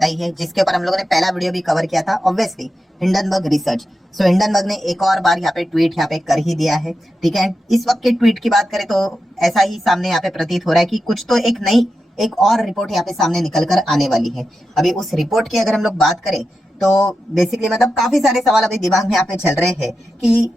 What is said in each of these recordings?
पता ही है, जिसके ऊपर हम लोगों ने पहला वीडियो भी कवर किया था ऑब्वियसली, हिंडनबर्ग रिसर्च। सो हिंडनबर्ग ने एक और बार यहाँ पे ट्वीट यहाँ पे कर ही दिया है, ठीक है। इस वक्त के ट्वीट की बात करें तो ऐसा ही सामने यहाँ पे प्रतीत हो रहा है कि कुछ तो एक और रिपोर्ट यहाँ पे सामने निकल कर आने वाली है। अभी उस रिपोर्ट की अगर हम लोग बात करें तो बेसिकली मतलब काफी सारे सवाल अभी दिमाग में यहाँ पे चल रहे हैं कि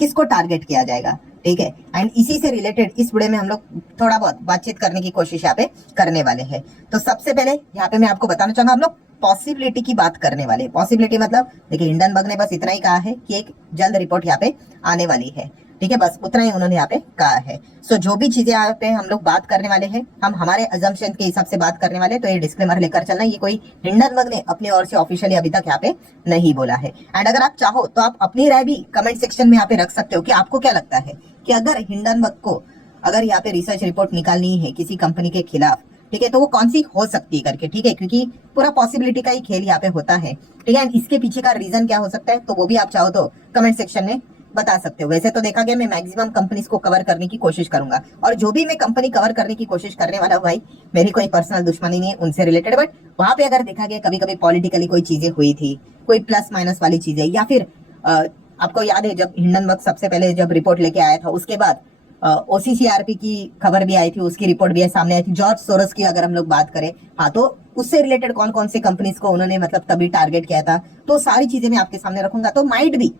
किसको टारगेट किया जाएगा, ठीक है। एंड इसी से रिलेटेड इस वीडियो में हम लोग थोड़ा बहुत बातचीत करने की कोशिश यहाँ पे करने वाले हैं। तो सबसे पहले यहाँ पे मैं आपको बताना चाहूंगा, हम लोग पॉसिबिलिटी की बात करने वाले हैं। पॉसिबिलिटी मतलब देखिए, हिंडनबर्ग ने बस इतना ही कहा है कि एक जल्द रिपोर्ट यहाँ पे आने वाली है, ठीक है, बस उतना ही उन्होंने यहाँ पे कहा है। सो जो भी चीजें यहाँ पे हम लोग बात करने वाले हैं, हम हमारे अजम्पशन के हिसाब से बात करने वाले हैं, तो ये डिस्क्लेमर लेकर चलना, ये कोई हिंडनबर्ग ने अपनी ओर से ऑफिशियली अभी तक यहाँ पे नहीं बोला है। एंड अगर आप चाहो तो आप अपनी राय भी कमेंट सेक्शन में यहाँ पे रख सकते हो कि आपको क्या लगता है कि अगर हिंडनबर्ग को अगर यहाँ पे रिसर्च रिपोर्ट निकालनी है किसी कंपनी के खिलाफ, ठीक है, तो वो कौन सी हो सकती है करके, ठीक है, क्योंकि पूरा पॉसिबिलिटी का ही खेल यहाँ पे होता है, ठीक है। इसके पीछे का रीजन क्या हो सकता है, तो वो भी आप चाहो तो कमेंट सेक्शन में बता सकते हो। वैसे तो देखा गया मैं मैक्सिमम कंपनीज को कवर करने की कोशिश करूंगा, और जो भी मैं कंपनी कवर करने की कोशिश करने वाला हूँ भाई, मेरी कोई पर्सनल दुश्मनी नहीं है उनसे रिलेटेड, बट वहां पे अगर देखा गया कभी कभी पॉलिटिकली कोई चीजें हुई थी, कोई प्लस माइनस वाली चीजें, या फिर आपको याद है जब हिंडनबर्ग सबसे पहले जब रिपोर्ट लेके आया था, उसके बाद ओसीसीआरपी की खबर भी आई थी, उसकी रिपोर्ट भी सामने आई थी। जॉर्ज सोरोस की अगर हम लोग बात करें, हाँ, तो उससे रिलेटेड कौन कौन से कंपनीज को उन्होंने मतलब तभी टारगेट किया था, तो सारी चीजें मैं आपके सामने रखूंगा। तो माइट भी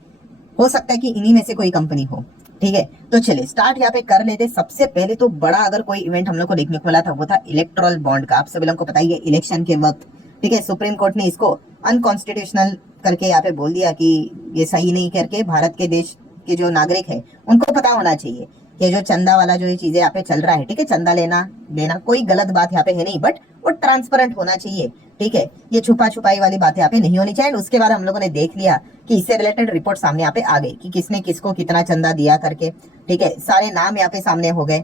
हो सकता है कि इन्हीं में से कोई कंपनी हो, ठीक है। तो चलिए स्टार्ट यहाँ पे कर लेते। सबसे पहले तो बड़ा अगर कोई इवेंट हम लोग को देखने को मिला था वो था इलेक्टोरल बॉन्ड का। आप सभी लोगों को पता ही है, इलेक्शन के वक्त, ठीक है, सुप्रीम कोर्ट ने इसको अनकॉन्स्टिट्यूशनल करके यहाँ पे बोल दिया कि ये सही नहीं करके भारत के देश के जो नागरिक है उनको पता होना चाहिए कि जो चंदा वाला जो ये चीजें यहाँ पे चल रहा है, ठीक है, चंदा लेना देना कोई गलत बात यहाँ पे है नहीं, बट वो ट्रांसपेरेंट होना चाहिए, ठीक है। ये छुपा छुपाई वाली बातें यहाँ पे नहीं होनी चाहिए। उसके बाद हम लोगों ने देख लिया कि इससे रिलेटेड रिपोर्ट सामने यहाँ पे आ गई कि किसने किसको कितना चंदा दिया करके, ठीक है, सारे नाम यहाँ पे सामने हो गए,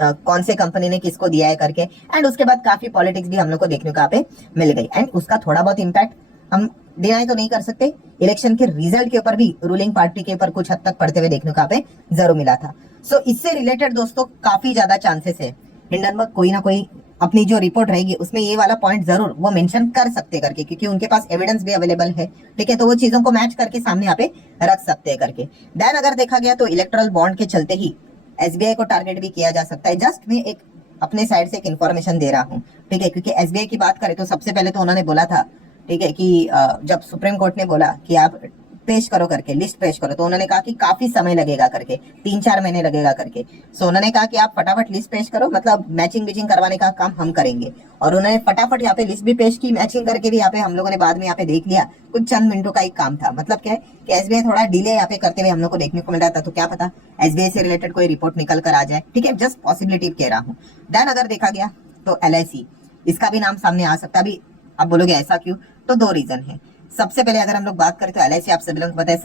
कौन से कंपनी ने किसको दिया है करके। एंड उसके बाद काफी पॉलिटिक्स भी हम लोग को देखने को यहाँ पे मिल गई, एंड उसका थोड़ा बहुत इम्पैक्ट हम डिनाई तो नहीं कर सकते, इलेक्शन के रिजल्ट के ऊपर भी रूलिंग पार्टी के ऊपर कुछ हद तक पड़ते हुए देखने को यहाँ पे जरूर मिला था। सो इससे रिलेटेड दोस्तों काफी ज्यादा चांसेस है हिंडनबर्ग कोई ना कोई अपनी जो रिपोर्ट रहेगी उसमें ये वाला पॉइंट जरूर वो मेंशन कर सकते करके, क्योंकि उनके पास एविडेंस भी अवेलेबल है, ठीक है, तो वो चीजों को मैच करके सामने यहाँ पे रख सकते हैं करके। देन अगर देखा गया तो इलेक्टोरल बॉन्ड के चलते ही एसबीआई को टारगेट भी किया जा सकता है। जस्ट मैं एक अपने साइड से एक इन्फॉर्मेशन दे रहा हूँ, ठीक है, क्योंकि एसबीआई की बात करें तो सबसे पहले तो उन्होंने बोला था, ठीक है, कि जब सुप्रीम कोर्ट ने बोला कि आप पेश करो करके, लिस्ट पेश करो, तो उन्होंने कहा कि काफी समय लगेगा करके, 3-4 महीने लगेगा करके। सो उन्होंने कहा कि आप फटाफट लिस्ट पेश करो, मतलब मैचिंग बिचिंग करवाने का काम हम करेंगे। और उन्होंने फटाफट यहाँ पे लिस्ट भी पेश की, मैचिंग करके भी यहाँ पे हम लोगों ने बाद में यहाँ पे देख लिया, कुछ चंद मिनटों का एक काम था। मतलब क्या है कि एसबीआई थोड़ा डिले यहाँ पे करते हुए हम लोग को देखने को मिल रहा था, तो क्या पता एसबीआई से रिलेटेड कोई रिपोर्ट निकल कर आ जाए, ठीक है, जस्ट पॉसिबिलिटी कह रहा हूँ। देन अगर देखा गया तो एलआईसी, इसका भी नाम सामने आ सकता है। अभी आप बोलोगे ऐसा क्यों, तो 2 रीजन है। सबसे पहले अगर हम लोग बात करें तो एलआईसी आप सभी लोगों को पता है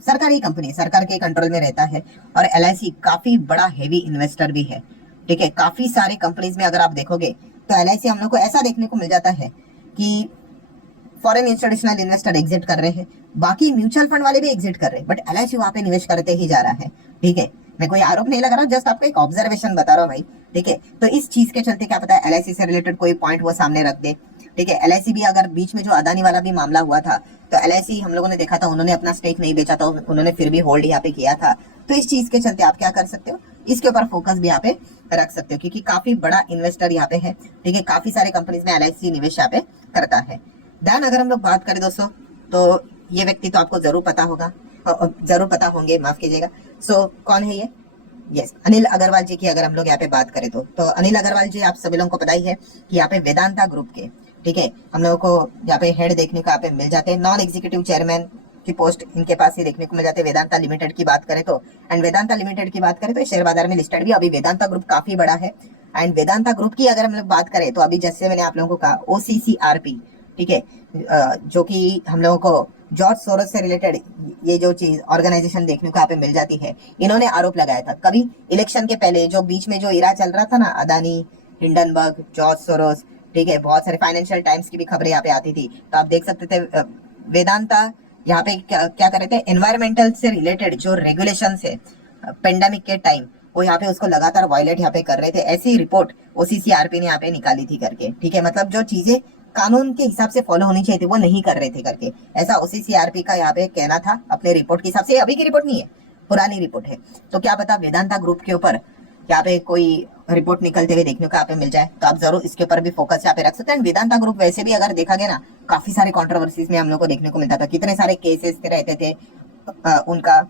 सरकारी कंपनी, सरकार के कंट्रोल में रहता है, और एलआईसी काफी बड़ा हेवी इन्वेस्टर भी है, ठीक है। काफी सारे कंपनीज में अगर आप देखोगे तो एलआईसी हम लोग को ऐसा देखने को मिल जाता है कि फॉरेन इंस्टीट्यूशनल इन्वेस्टर एग्जिट कर रहे हैं, बाकी म्यूचुअल फंड वाले भी एग्जिट कर रहे हैं, बट एलआईसी वहां पे निवेश करते ही जा रहा है, ठीक है। मैं कोई आरोप नहीं लगा रहा हूँ, जस्ट आपको एक ऑब्जर्वेशन बता रहा हूँ भाई, ठीक है। तो इस चीज के चलते क्या पता है एलआईसी से रिलेटेड कोई पॉइंट वो सामने रख दे, ठीक है। एलआईसी भी अगर बीच में जो अदानी वाला भी मामला हुआ था, तो एलआईसी हम लोगों ने देखा था उन्होंने अपना स्टेक नहीं बेचा था, उन्होंने फिर भी होल्ड यहाँ पे किया था। तो इस चीज के चलते आप क्या कर सकते हो, इसके ऊपर फोकस भी यहाँ पे रख सकते हो, क्योंकि काफी बड़ा इन्वेस्टर यहाँ पे है, ठीक है। काफी सारे कंपनीज में एलआईसी निवेश यहाँ पे करता है। देन अगर हम लोग बात करें दोस्तों, तो ये व्यक्ति तो आपको जरूर पता होगा, जरूर पता होंगे, माफ कीजिएगा। सो कौन है ये, यस, अनिल अग्रवाल जी की अगर हम लोग यहाँ पे बात करें तो अनिल अग्रवाल जी आप सभी लोगों को पता ही है कि यहाँ पे वेदांता ग्रुप के, ठीक है, हम लोगों को यहाँ पे हेड देखने को यहाँ पे मिल जाते हैं। नॉन एग्जीक्यूटिव चेयरमैन की पोस्ट इनके पास ही देखने को मिल जाते हैं वेदांता लिमिटेड की बात करें तो। एंड वेदांता लिमिटेड की बात करें तो शेयर बाजार में लिस्टेड भी अभी वेदांता ग्रुप काफी बड़ा है। एंड वेदांता ग्रुप की अगर हम लोग बात करें तो अभी जैसे मैंने आप लोगों को कहा ओसीसीआरपी, ठीक है, जो कि हम लोगों को जॉर्ज सोरोस से रिलेटेड ये जो चीज ऑर्गेनाइजेशन देखने को यहाँ पे मिल जाती है, इन्होंने आरोप लगाया था कभी इलेक्शन के पहले, जो बीच में जो इरा चल रहा था ना, अदानी, हिंडनबर्ग, जॉर्ज सोरोस, ठीक है, बहुत सारे फाइनेंशियल टाइम्स की भी खबरें यहाँ पे आती थी, तो आप देख सकते थे वेदांता यहाँ पे क्या कर रहे थे, एनवायरमेंटल से रिलेटेड जो रेगुलेशन है पेंडेमिक के टाइम, वो यहाँ पे उसको लगातार वायलेट यहाँ पे कर रहे थे। ऐसी रिपोर्ट ओसीसीआरपी ने यहाँ पे निकाली थी करके, ठीक है। मतलब जो चीजें कानून के हिसाब से फॉलो होनी चाहिए थी वो नहीं कर रहे थे करके, ऐसा OCCRP का यहाँ पे कहना था अपने रिपोर्ट के हिसाब से। अभी की रिपोर्ट नहीं है, पुरानी रिपोर्ट है। तो क्या पता वेदांता ग्रुप के ऊपर यहाँ पे कोई रिपोर्ट निकलते हुए देखने को यहाँ पे मिल जाए, तो आप जरूर इसके ऊपर भी फोकस यहाँ पे रख सकते हैं। वेदांता ग्रुप वैसे भी अगर देखा गया ना, काफी सारे कॉन्ट्रोवर्सीज में हम लोग को देखने को मिलता था, कितने सारे केसेस रहते थे। उनका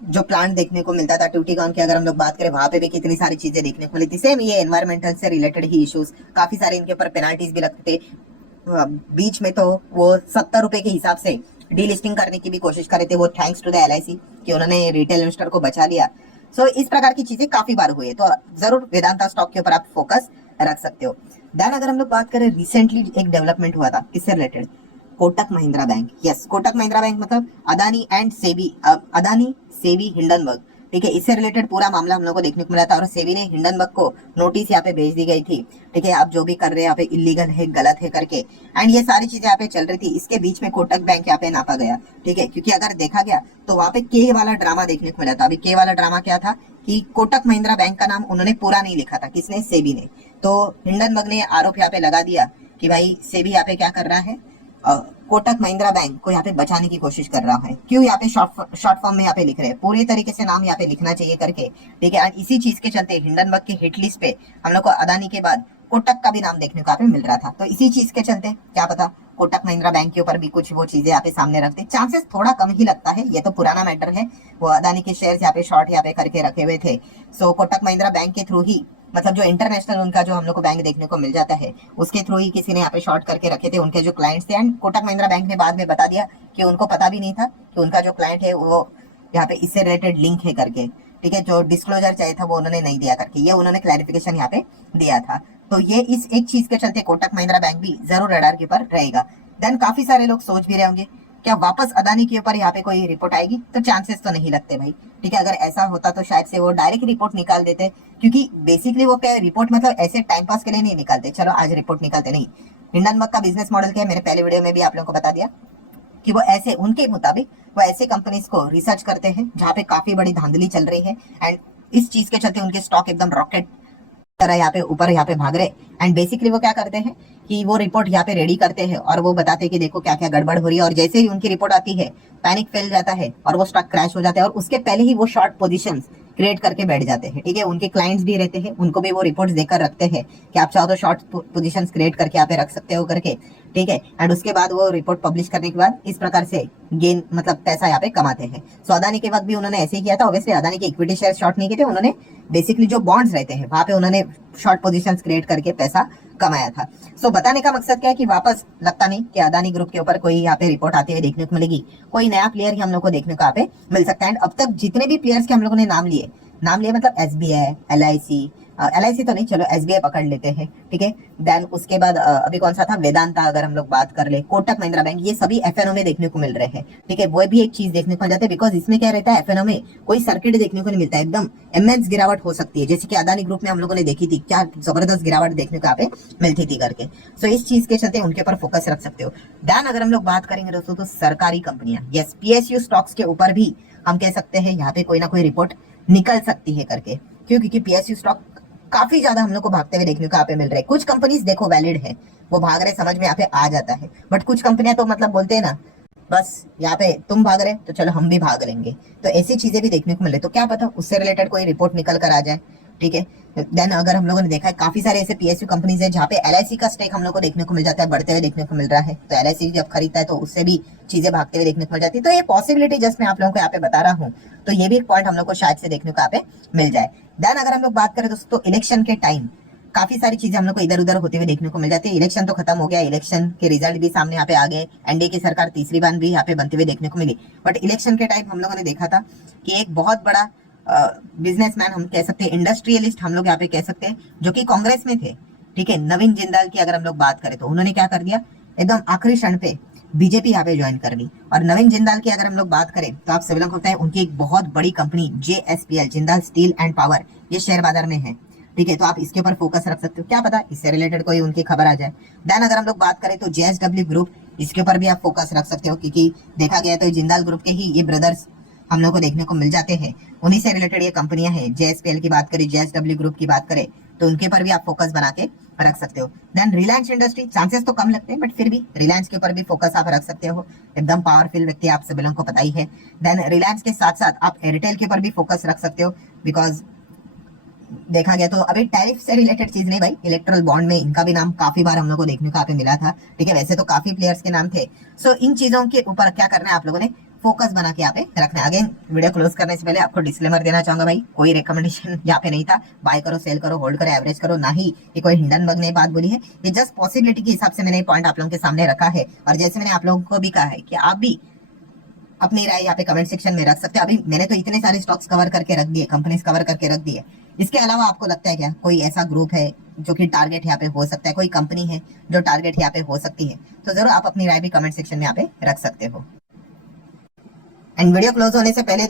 जो प्लांट देखने को मिलता था ट्यूटीकॉन की अगर हम लोग बात करें, वहां पे भी कितनी सारी चीजें देखने को मिली थी। सेम ये एनवायरमेंटल से रिलेटेड ही इश्यूज, काफी सारे इनके ऊपर पेनाल्टीज भी लगते थे। बीच में तो वो 70 रुपए के हिसाब से डीलिस्टिंग करने की भी कोशिश कर रहे थे, वो थैंक्स टू द LIC कि उन्होंने रिटेल इन्वेस्टर को बचा लिया। सो इस प्रकार की चीजें काफी बार हुई है, तो जरूर वेदांता स्टॉक के ऊपर आप फोकस रख सकते हो। देन अगर हम लोग बात करें, रिसेंटली एक डेवलपमेंट हुआ था किससे related, Kotak Mahindra bank. Yes, Kotak Mahindra bank मतलब अदानी एंड सेबी, अदानी सेबी हिंडनबर्ग, ठीक है, इससे रिलेटेड पूरा मामला हम लोग को देखने को मिला था। और सेबी ने हिंडनबर्ग को नोटिस यहाँ पे भेज दी गई थी, ठीक है, आप जो भी कर रहे हैं यहाँ पे इलीगल है, गलत है करके। एंड ये सारी चीजें यहाँ पे चल रही थी, इसके बीच में कोटक बैंक यहाँ पे नापा गया, ठीक है, क्योंकि अगर देखा गया तो वहां पे के वाला ड्रामा देखने को मिला था। अभी के वाला ड्रामा क्या था कि कोटक महिंद्रा बैंक का नाम उन्होंने पूरा नहीं लिखा था, किसने, सेबी ने। तो हिंडनबर्ग ने आरोप यहाँ पे लगा दिया कि भाई सेबी यहाँ पे क्या कर रहा है, कोटक महिंद्रा बैंक को यहाँ पे बचाने की कोशिश कर रहा है। क्यों यहाँ पे शॉर्ट फॉर्म में यहाँ पे लिख रहे हैं, पूरी तरीके से नाम यहाँ पे लिखना चाहिए करके, ठीक है। और इसी चीज के चलते हिंडनबर्ग के हिट लिस्ट पे हम लोग को अदानी के बाद कोटक का भी नाम देखने को यहाँ पे मिल रहा था। तो इसी चीज के चलते क्या पता कोटक महिंद्रा बैंक के ऊपर भी कुछ वो चीजें यहाँ पे सामने रखते, चांसेस थोड़ा कम ही लगता है। ये तो पुराना मैटर है, वो अदानी के शेयर यहाँ पे शॉर्ट यहाँ पे करके रखे हुए थे। सो कोटक महिंद्रा बैंक के थ्रू ही, मतलब जो इंटरनेशनल उनका जो हम लोग को बैंक देखने को मिल जाता है, उसके थ्रू ही किसी ने यहाँ पे शॉर्ट करके रखे थे उनके जो क्लाइंट्स थे। एंड कोटक महिंद्रा बैंक ने बाद में बता दिया कि उनको पता भी नहीं था कि उनका जो क्लाइंट है वो यहाँ पे इससे रिलेटेड लिंक है करके, ठीक है। जो डिस्क्लोजर चाहिए था वो उन्होंने नहीं दिया करके, ये उन्होंने क्लैरिफिकेशन यहाँ पे दिया था। तो ये इस एक चीज के चलते कोटक महिंद्रा बैंक भी जरूर रडार के ऊपर रहेगा। देन काफी सारे लोग सोच भी रहे होंगे क्या वापस अदानी के ऊपर यहाँ पे कोई रिपोर्ट आएगी, तो चांसेस तो नहीं लगते भाई, ठीक है। अगर ऐसा होता तो शायद से वो डायरेक्ट रिपोर्ट निकाल देते, क्योंकि बेसिकली वो क्या रिपोर्ट मतलब ऐसे टाइम पास के लिए नहीं निकालते, चलो आज रिपोर्ट निकालते नहीं। हिंडनबर्ग का बिजनेस मॉडल क्या है, मैंने पहले वीडियो में भी आप लोगों को बता दिया कि वो ऐसे, उनके मुताबिक वो ऐसे कंपनीज को रिसर्च करते हैं जहाँ पे काफी बड़ी धांधली चल रही है। एंड इस चीज के चलते उनके स्टॉक एकदम रॉकेट तरह यहाँ पे ऊपर यहाँ पे भाग रहे। एंड बेसिकली वो क्या करते हैं कि वो रिपोर्ट यहाँ पे रेडी करते हैं और वो बताते हैं कि देखो क्या क्या गड़बड़ हो रही है। और जैसे ही उनकी रिपोर्ट आती है पैनिक फैल जाता है और वो स्टॉक क्रैश हो जाता है, और उसके पहले ही वो शॉर्ट पोजीशंस क्रिएट करके बैठ जाते हैं, ठीक है। उनके क्लाइंट्स भी रहते हैं, उनको भी वो रिपोर्ट्स देकर रखते हैं कि आप चाहो तो शॉर्ट पोजीशंस क्रिएट करके यहाँ पे रख सकते हो करके, ठीक है। एंड उसके बाद वो रिपोर्ट पब्लिश करने के बाद इस प्रकार से गेन मतलब पैसा यहाँ पे कमाते हैं। सो अदानी के वक्त भी उन्होंने ऐसे ही किया था। ऑब्वियसली अदानी के इक्विटी शेयर शॉर्ट नहीं किए थे उन्होंने, बेसिकली जो बॉन्ड्स रहते हैं वहां पे उन्होंने शॉर्ट पोजीशंस क्रिएट करके पैसा कमाया था। सो बताने का मकसद क्या है कि वापस लगता नहीं कि अदानी ग्रुप के ऊपर कोई यहाँ पे रिपोर्ट आते हुए देखने को मिलेगी। कोई नया प्लेयर ही हम लोग को देखने को यहाँ पे मिल सकता है। एंड अब तक जितने भी प्लेयर्स के हम लोगों ने नाम लिए मतलब SBI, LIC तो नहीं, चलो SBI पकड़ लेते हैं, ठीक है। देन उसके बाद अभी कौन सा था, वेदांता अगर हम लोग बात कर ले, कोटक महिंद्रा बैंक, ये सभी FNO में देखने को मिल रहे हैं, ठीक है। वो भी एक चीज देखने को मिल जाता है, बिकॉज इसमें क्या रहता है, FNO में कोई सर्किट देखने को नहीं मिलता है, एकदम इमेंस गिरावट हो सकती है, जैसे कि अदानी ग्रुप में हम लोगों ने देखी थी, क्या जबरदस्त गिरावट देखने को यहाँ पे मिलती थी करके। सो इस चीज के चलते उनके ऊपर फोकस रख सकते हो। देन अगर हम लोग बात करेंगे दोस्तों तो सरकारी कंपनियां, यस, PSU स्टॉक्स के ऊपर भी हम कह सकते हैं यहाँ पे कोई ना कोई रिपोर्ट निकल सकती है करके। क्यों, क्योंकि PSU स्टॉक काफी ज्यादा हम लोग को भागते हुए देखने को यहाँ पे मिल रहे हैं। कुछ कंपनीज देखो वैलिड है, वो भाग रहे, समझ में यहाँ पे आ जाता है, बट कुछ कंपनियां तो मतलब बोलते हैं ना, बस यहाँ पे तुम भाग रहे तो चलो हम भी भाग लेंगे। तो ऐसी चीजें भी देखने को मिल रही, तो क्या पता उससे रिलेटेड कोई रिपोर्ट निकल कर आ जाए, ठीक है। देन अगर हम लोगों ने देखा है काफी सारे ऐसे PSU कंपनीज है जहाँ पे LIC का स्टेक हम लोग को देखने को मिल जाता है, बढ़ते हुए देखने को मिल रहा है। तो LIC जब खरीदता है तो उससे भी चीजें भागते हुए देखने को मिल जाती है। तो ये पॉसिबिलिटी जस्ट मैं आप लोगों को यहाँ पे बता रहा हूँ, तो ये भी एक पॉइंट हम लोग को शायद से देखने को यहाँ पे मिल जाए। देन अगर हम लोग बात करें दोस्तों इलेक्शन के टाइम काफी सारी चीजें हम लोग को इधर उधर होते हुए देखने को मिल जाती है। इलेक्शन तो खत्म हो गया, इलेक्शन के रिजल्ट भी सामने यहाँ पे आ गए, NDA की सरकार तीसरी बार भी यहाँ पे बनते हुए देखने को मिली। बट इलेक्शन के टाइम हम लोगों ने देखा था कि एक बहुत बड़ा बिजनेसमैन हम कह सकते हैं, इंडस्ट्रियलिस्ट हम लोग यहाँ पे कह सकते हैं, जो कि कांग्रेस में थे, ठीक है, नवीन जिंदाल की अगर हम लोग बात करें तो उन्होंने क्या कर दिया, एकदम आखिरी क्षण पे बीजेपी यहाँ पे ज्वाइन कर ली। और नवीन जिंदाल की अगर हम लोग बात करें तो आप सभी लोग होता है उनकी एक बहुत बड़ी company JSPL, Jindal steel and power, ये शेयर बाजार में है, ठीक है। तो आप इसके ऊपर फोकस रख सकते हो, क्या पता इससे रिलेटेड कोई उनकी खबर आ जाए। देन अगर हम लोग बात करें तो JSW ग्रुप, इसके ऊपर भी आप फोकस रख सकते हो, क्योंकि देखा गया तो जिंदाल ग्रुप के ही ये ब्रदर्स हम लोग को देखने को मिल जाते हैं, उन्हीं से रिलेटेड ये कंपनियां हैं। JSPL की बात करें, JSW ग्रुप की बात करें, तो उनके ऊपर भी आप फोकस बना के रख सकते हो। देन रिलायंस इंडस्ट्री, चांसेस तो कम लगते हैं बट फिर भी रिलायंस के ऊपर भी फोकस आप रख सकते हो, एकदम पावरफुल व्यक्ति आप सभी लोगों को पता ही है। देन रिलायंस के साथ साथ आप एयरटेल के ऊपर भी फोकस रख सकते हो, बिकॉज देखा गया तो अभी टैरिफ से रिलेटेड चीज नहीं भाई, इलेक्ट्रल बॉन्ड में इनका भी नाम काफी बार हम लोग को देखने को यहाँ पे मिला था, ठीक है। वैसे तो काफी प्लेयर्स के नाम थे। सो इन चीजों के ऊपर क्या करना है आप लोगों ने, फोकस बना के यहाँ पे रखना है। अगेन वीडियो क्लोज करने से पहले आपको डिस्क्लेमर देना चाहूंगा भाई, कोई रिकमेंडेशन यहाँ पे नहीं था, बाय करो सेल करो होल्ड करो एवरेज करो, ना ही ये कोई हिंडनबर्ग ने बात बोली है, ये जस्ट पॉसिबिलिटी के हिसाब से मैंने पॉइंट आप लोगों के सामने रखा है। और जैसे मैंने आप लोगों को भी कहा है कि आप भी अपनी राय यहाँ पे कमेंट सेक्शन में रख सकते हैं। अभी मैंने तो इतने सारे स्टॉक्स कवर करके रख दिए, कंपनीज कवर करके रख दी है, इसके अलावा आपको लगता है क्या कोई ऐसा ग्रुप है जो कि टारगेट यहाँ पे हो सकता है, कोई कंपनी है जो टारगेट यहाँ पे हो सकती है, तो जरूर आप अपनी राय भी कमेंट सेक्शन में यहाँ पे रख सकते हो। एंड वीडियो क्लोज होने से पहले